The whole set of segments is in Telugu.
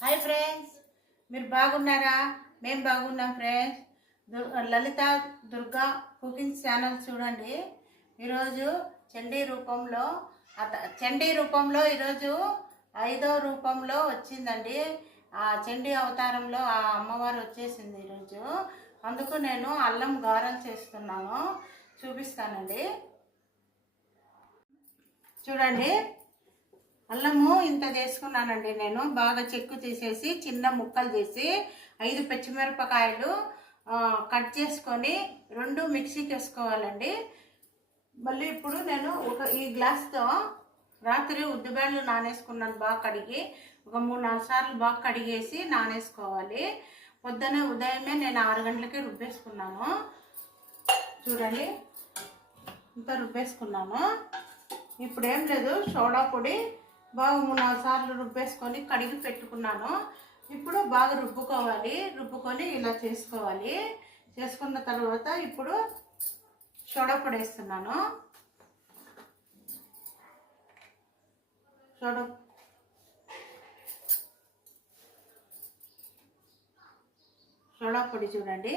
హాయ్ ఫ్రెండ్స్, మీరు బాగున్నారా? మేము బాగున్నాం ఫ్రెండ్స్. లలిత దుర్గా కుకింగ్ ఛానల్ చూడండి. ఈరోజు చండీ రూపంలో ఈరోజు 5వ రూపంలో వచ్చిందండి. ఆ చండీ అవతారంలో ఆ అమ్మవారు వచ్చేసింది ఈరోజు. అందుకు నేను అల్లం గారెలు చేస్తున్నాను, చూపిస్తానండి. చూడండి, అల్లము ఇంత తీసుకున్నానండి. నేను బాగా చెక్కు తీసేసి చిన్న ముక్కలు చేసి 5 పచ్చిమిరపకాయలు కట్ చేసుకొని 2 మిక్సీకి వేసుకోవాలండి. మళ్ళీ ఇప్పుడు నేను ఈ గ్లాస్తో రాత్రి ఉద్దిబేళ్ళు నానేసుకున్నాను. బాగా కడిగి ఒక 3-4 సార్లు బాగా కడిగేసి నానేసుకోవాలి. పొద్దున ఉదయమే నేను 6 గంటలకే రుబ్బేసుకున్నాను. చూడండి, ఇంత రుబ్బేసుకున్నాను. ఇప్పుడు ఏం లేదు, సోడా పొడి బాగా 3-4 సార్లు రుబ్బేసుకొని కడిగి పెట్టుకున్నాను. ఇప్పుడు బాగా రుబ్బుకొని ఇలా చేసుకోవాలి. చేసుకున్న తర్వాత ఇప్పుడు సోడా పొడి వేస్తున్నాను. సోడా పొడి చూడండి,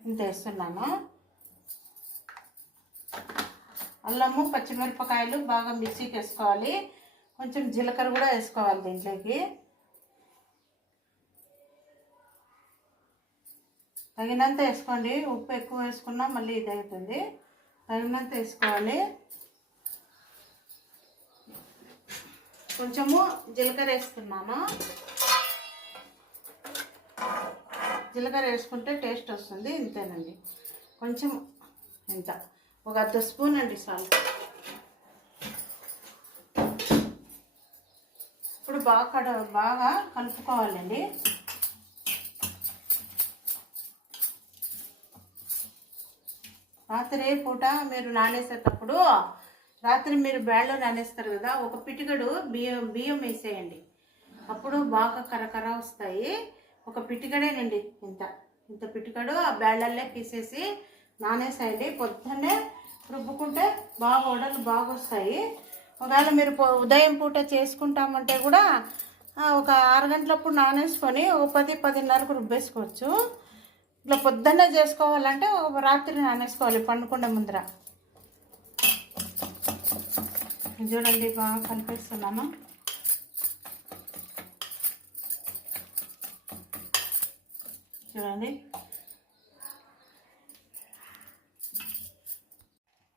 ఇంత వేస్తున్నాను. అల్లము పచ్చిమిరపకాయలు బాగా మిక్సీకి వేసుకోవాలి. కొంచెం జీలకర్ర కూడా వేసుకోవాలి దీంట్లోకి. తగినంత వేసుకోండి. ఉప్పు ఎక్కువ వేసుకున్నా మళ్ళీ ఇది అవుతుంది. తగినంత వేసుకోవాలి. కొంచెము జీలకర్ర వేసుకున్నాను. జీలకర్ర వేసుకుంటే టేస్ట్ వస్తుంది. ఇంతేనండి, కొంచెం ఇంత ఒక 1/2 స్పూన్ అండి సాల్ట్. ఇప్పుడు బాగా కలుపుకోవాలండి. రాత్రి పూట మీరు నానేసేటప్పుడు, రాత్రి మీరు బ్యాళ్ళు నానేస్తారు కదా, ఒక పిటికడు బియ్యం వేసేయండి. అప్పుడు బాగా కరకర వస్తాయి. ఒక పిటికడేనండి, ఇంత పిటికడు ఆ బ్యాళ్ళల్లో తీసేసి నానేసేయండి. పొద్దున్నే రుబ్బుకుంటే బాగా వడలు బాగా వస్తాయి. ఒకవేళ మీరు ఉదయం పూట చేసుకుంటామంటే కూడా ఒక 6 గంటలప్పుడు నానేసుకొని ఒక 10-10:30కు రుబ్బేసుకోవచ్చు. ఇట్లా పొద్దున్నే చేసుకోవాలంటే ఒక రాత్రి నానేసుకోవాలి పండుకునే ముందర. చూడండి, బాగా కలిపేస్తున్నాను. చూడండి,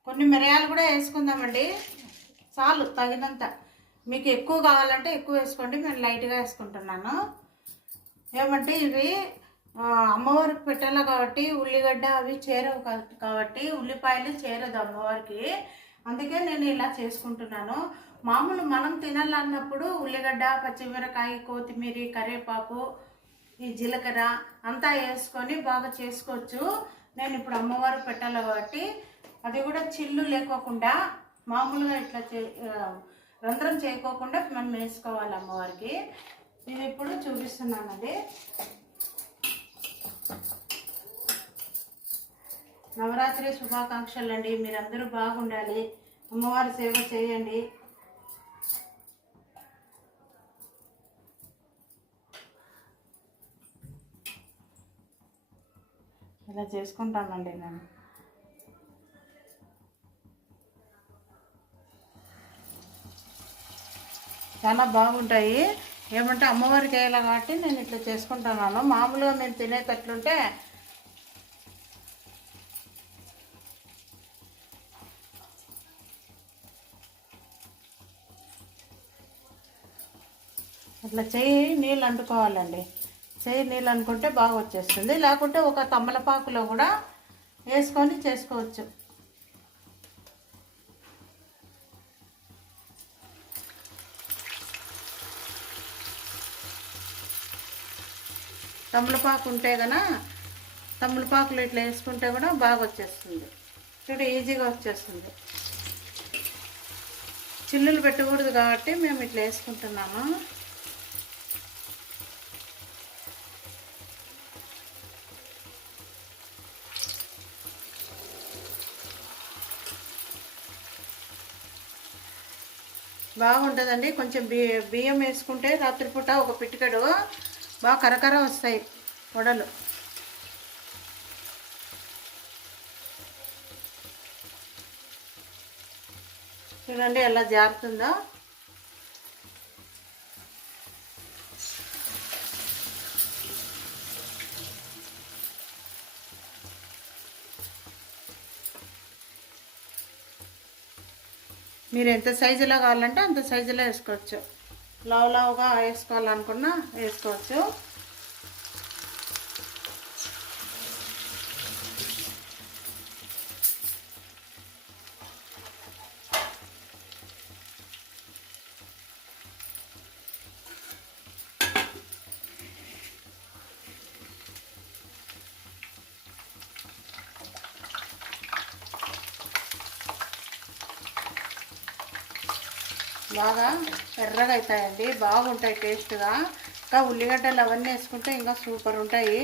కొన్ని మిరియాలు కూడా వేసుకుందామండి. చాలు, తగినంత. మీకు ఎక్కువ కావాలంటే ఎక్కువ వేసుకోండి. నేను లైట్గా వేసుకుంటున్నాను. ఏమంటే ఇవి అమ్మవారికి పెట్టాలి కాబట్టి ఉల్లిగడ్డ అవి చేరవు కాబట్టి, ఉల్లిపాయలు చేరదు అమ్మవారికి. అందుకే నేను ఇలా చేసుకుంటున్నాను. మామూలు మనం తినాలన్నప్పుడు ఉల్లిగడ్డ, పచ్చిమిరకాయ, కొత్తిమీర, కరివేపాకు, ఈ జీలకర్ర అంతా వేసుకొని బాగా చేసుకోవచ్చు. నేను ఇప్పుడు అమ్మవారికి పెట్టాలి కాబట్టి అది కూడా చిల్లు లేకోకుండా మామూలుగా ఇట్లా రంధ్రం చేయకోకుండా మనం వేసుకోవాలి అమ్మవారికి. నేను ఇప్పుడు చూపిస్తున్నాను. అది నవరాత్రి శుభాకాంక్షలు అండి. మీరందరూ బాగుండాలి, అమ్మవారి సేవ చేయండి. ఇలా చేసుకుంటానండి నేను. చాలా బాగుంటాయి. ఏమంటే అమ్మవారికి వేయాలి కాబట్టి నేను ఇట్లా చేసుకుంటున్నాను. మామూలుగా మేము తినేటట్లుంటే ఇట్లా చెయ్యి నీళ్ళు అంటుకోవాలండి. చెయ్యి నీళ్ళు అనుకుంటే బాగా వచ్చేస్తుంది. లేకుంటే ఒక తమలపాకులో కూడా వేసుకొని చేసుకోవచ్చు. తమలపాకు ఉంటే కనుక తమలపాకులు ఇట్లా వేసుకుంటే కూడా బాగా వచ్చేస్తుంది. చూడు, ఈజీగా వచ్చేస్తుంది. చిల్లులు పెట్టకూడదు కాబట్టి మేము ఇట్లా వేసుకుంటున్నాము. బాగుంటుందండి. కొంచెం బియ్యం వేసుకుంటే రాత్రిపూట ఒక పిటికెడు బాగా కరకర వస్తాయి వడలు. చూడండి ఎలా జారుతుందో. మీరు ఎంత సైజులో కావాలంటే అంత సైజులో వేసుకోవచ్చు. లావుగా వేసుకోవాలనుకున్నా వేసుకోవచ్చు. బాగా ఎర్రగా అవుతాయండి, బాగుంటాయి టేస్ట్గా. ఇంకా ఉల్లిగడ్డలు అవన్నీ వేసుకుంటే ఇంకా సూపర్ ఉంటాయి.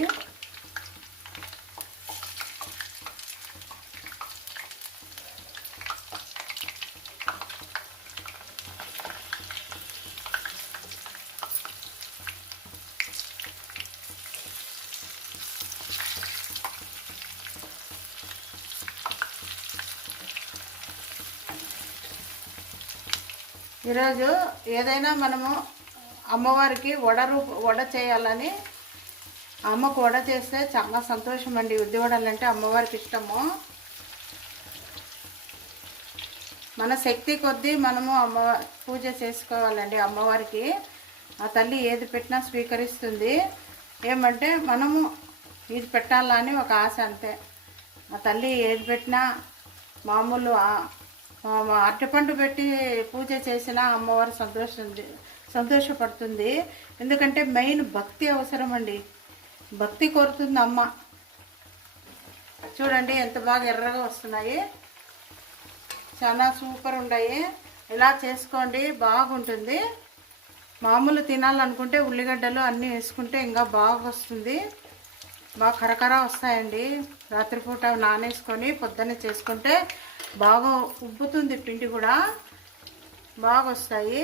ఈరోజు ఏదైనా మనము అమ్మవారికి వడ చేయాలని, అమ్మకు వడ చేస్తే చాలా సంతోషం అండి. ఉద్ది వడలంటే అమ్మవారికి ఇష్టము. మన శక్తి కొద్దీ మనము పూజ చేసుకోవాలండి అమ్మవారికి. ఆ తల్లి ఏది పెట్టినా స్వీకరిస్తుంది. ఏమంటే మనము ఇది పెట్టాలని ఒక ఆశ అంతే. ఆ తల్లి ఏది పెట్టినా మామూలు అరటిపండు పెట్టి పూజ చేసినా అమ్మవారు సంతోషపడుతుంది. ఎందుకంటే మెయిన్ భక్తి అవసరం అండి. భక్తి కోరుతుంది అమ్మ. చూడండి ఎంత బాగా ఎర్రగా వస్తున్నాయి, చాలా సూపర్ ఉన్నాయి. ఇలా చేసుకోండి, బాగుంటుంది. మామూలు తినాలనుకుంటే ఉల్లిగడ్డలు అన్నీ వేసుకుంటే ఇంకా బాగా వస్తుంది. బాగా కరకర వస్తాయండి. రాత్రిపూట నానేసుకొని పొద్దున్నే చేసుకుంటే బాగా ఉబ్బుతుంది, పిండి కూడా బాగా వస్తాయి.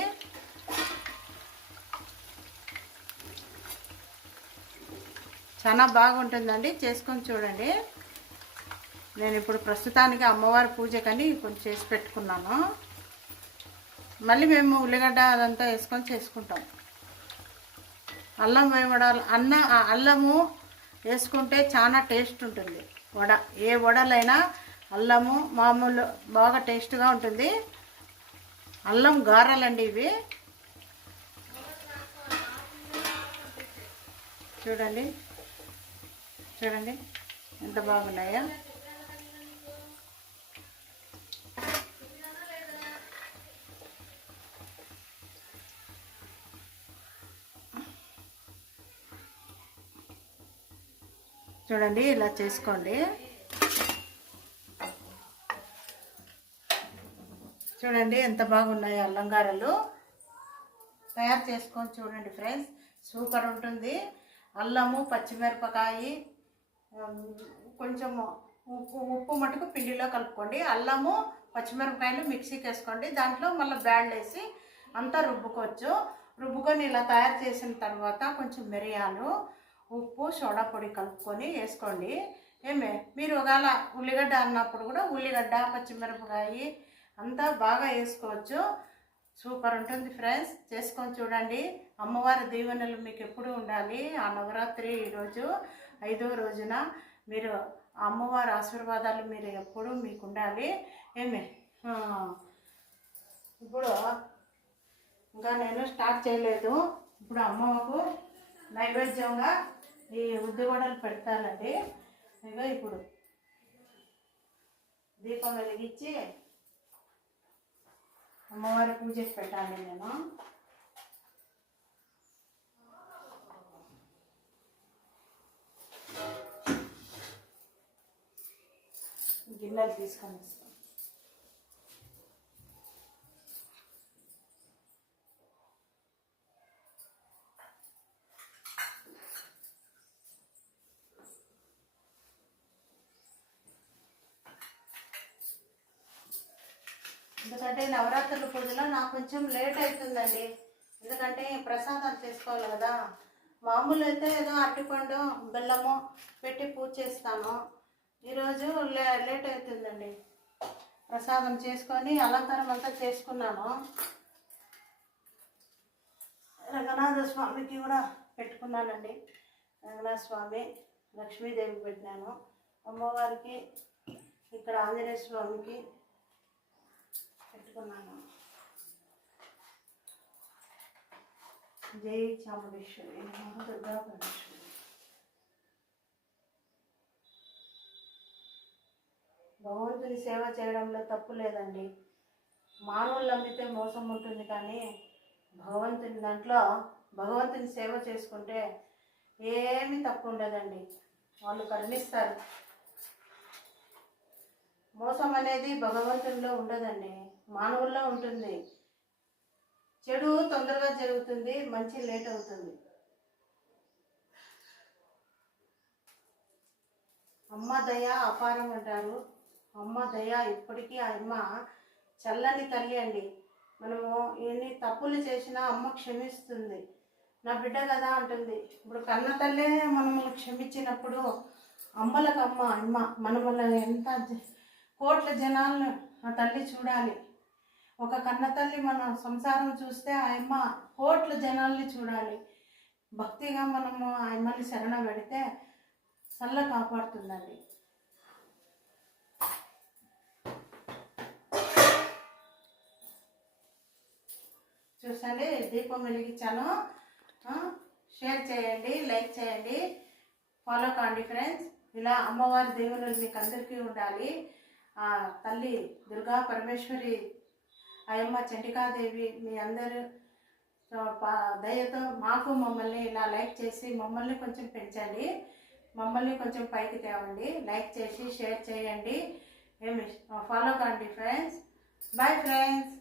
చాలా బాగుంటుందండి, చేసుకొని చూడండి. నేను ఇప్పుడు ప్రస్తుతానికి అమ్మవారి పూజకని కొంచెం చేసి పెట్టుకున్నాను. మళ్ళీ మేము ఉల్లిగడ్డ అదంతా వేసుకొని చేసుకుంటాం. అల్లం వేయడాలి, అల్లము వేసుకుంటే చాలా టేస్ట్ ఉంటుంది వడ. ఏ వడలైనా అల్లము మామూలు బాగా టేస్ట్గా ఉంటుంది. అల్లం గారెలండి ఇవి. చూడండి చూడండి ఎంత బాగున్నాయో. చూడండి ఇలా చేసుకోండి. చూడండి ఎంత బాగున్నాయి అల్లంగారలు. తయారు చేసుకొని చూడండి ఫ్రెండ్స్, సూపర్ ఉంటుంది. అల్లము, పచ్చిమిరపకాయ, కొంచెము ఉప్పు మటుకు పిండిలో కలుపుకోండి. అల్లము, పచ్చిమిరపకాయలు మిక్సీకి వేసుకోండి. దాంట్లో మళ్ళీ బ్యాడ్లు వేసి అంతా రుబ్బుకోవచ్చు. రుబ్బుకొని ఇలా తయారు చేసిన తర్వాత కొంచెం మిరియాలు, ఉప్పు, సోడా పొడి కలుపుకొని వేసుకోండి. మీరు ఒకవేళ ఉల్లిగడ్డ అన్నప్పుడు కూడా ఉల్లిగడ్డ, పచ్చిమిరపకాయ అంతా బాగా వేసుకోవచ్చు. సూపర్ ఉంటుంది ఫ్రెండ్స్, చేసుకొని చూడండి. అమ్మవారి దీవెనలు మీకు ఎప్పుడు ఉండాలి. ఆ నవరాత్రి ఈరోజు 5వ రోజున మీరు అమ్మవారి ఆశీర్వాదాలు మీరు ఎప్పుడు మీకు ఉండాలి. ఇప్పుడు ఇంకా నేను స్టార్ట్ చేయలేదు. ఇప్పుడు అమ్మకు నైవేద్యంగా ఈ ఉద్దివడలు పెడతానండి. ఇక ఇప్పుడు దీపం వెలిగించి అమ్మవారి పూజకి పెట్టాలి. నేను గిన్నెలు తీసుకొని వస్తాను. ఎందుకంటే నవరాత్రుల పూజలో నాకు కొంచెం లేట్ అవుతుందండి. ఎందుకంటే ప్రసాదాలు చేసుకోవాలి కదా. మామూలు అయితే ఏదో అరటిపండు బెల్లము పెట్టి పూజ చేస్తాను. ఈరోజు లేట్ అవుతుందండి. ప్రసాదం చేసుకొని అలంకారం అంతా చేసుకున్నాను. రంగనాథ స్వామికి కూడా పెట్టుకున్నానండి. రంగనాథ స్వామి, లక్ష్మీదేవికి పెట్టినాను. అమ్మవారికి ఇక్కడ ఆంజనేయ స్వామికి పెట్టుకున్నాను. జై చాముండేశ్వరి, దుర్గా పరమేశ్వరి. భగవంతుని సేవ చేయడంలో తప్పు లేదండి. మానవులు నమ్మితే మోసం ఉంటుంది, కానీ భగవంతుని దాంట్లో భగవంతుని సేవ చేసుకుంటే ఏమీ తప్పు ఉండదండి. వాళ్ళు కరుణిస్తారు. మోసం అనేది భగవంతునిలో ఉండదండి, మానవుల్లో ఉంటుంది. చెడు తొందరగా జరుగుతుంది, మంచి లేట్ అవుతుంది. అమ్మ దయ అపారం అంటారు. అమ్మ దయ ఇప్పటికీ ఆ అమ్మ చల్లని తల్లి అండి. మనము ఎన్ని తప్పులు చేసినా అమ్మ క్షమిస్తుంది. నా బిడ్డ కదా అంటుంది. ఇప్పుడు కన్న తల్లే మనల్ని క్షమించినప్పుడు అమ్మలకు అమ్మ మనల్ని ఎంత కోట్ల జనాలను ఆ తల్లి చూడాలి. ఒక కన్న తల్లి మన సంసారం చూస్తే ఆ అమ్మ కోట్ల జనాల్ని చూడాలి. భక్తిగా మనము ఆ అమ్మని శరణ పెడితే చల్ల కాపాడుతుందండి. చూసండి, దీపం వెలిగించాను. షేర్ చేయండి, లైక్ చేయండి, ఫాలో కాండి ఫ్రెండ్స్. ఇలా అమ్మవారి దేవుళ్ళు మీకు అందరికీ ఉండాలి. తల్లి దుర్గా పరమేశ్వరి, అయ్యమ్మ చండికాదేవి మీ అందరూ దయతో మాకు మమ్మల్ని ఇలా లైక్ చేసి మమ్మల్ని కొంచెం పెంచండి, మమ్మల్ని కొంచెం పైకి తేవండి. లైక్ చేసి షేర్ చేయండి, ఫాలో కాండి ఫ్రెండ్స్. Bye friends.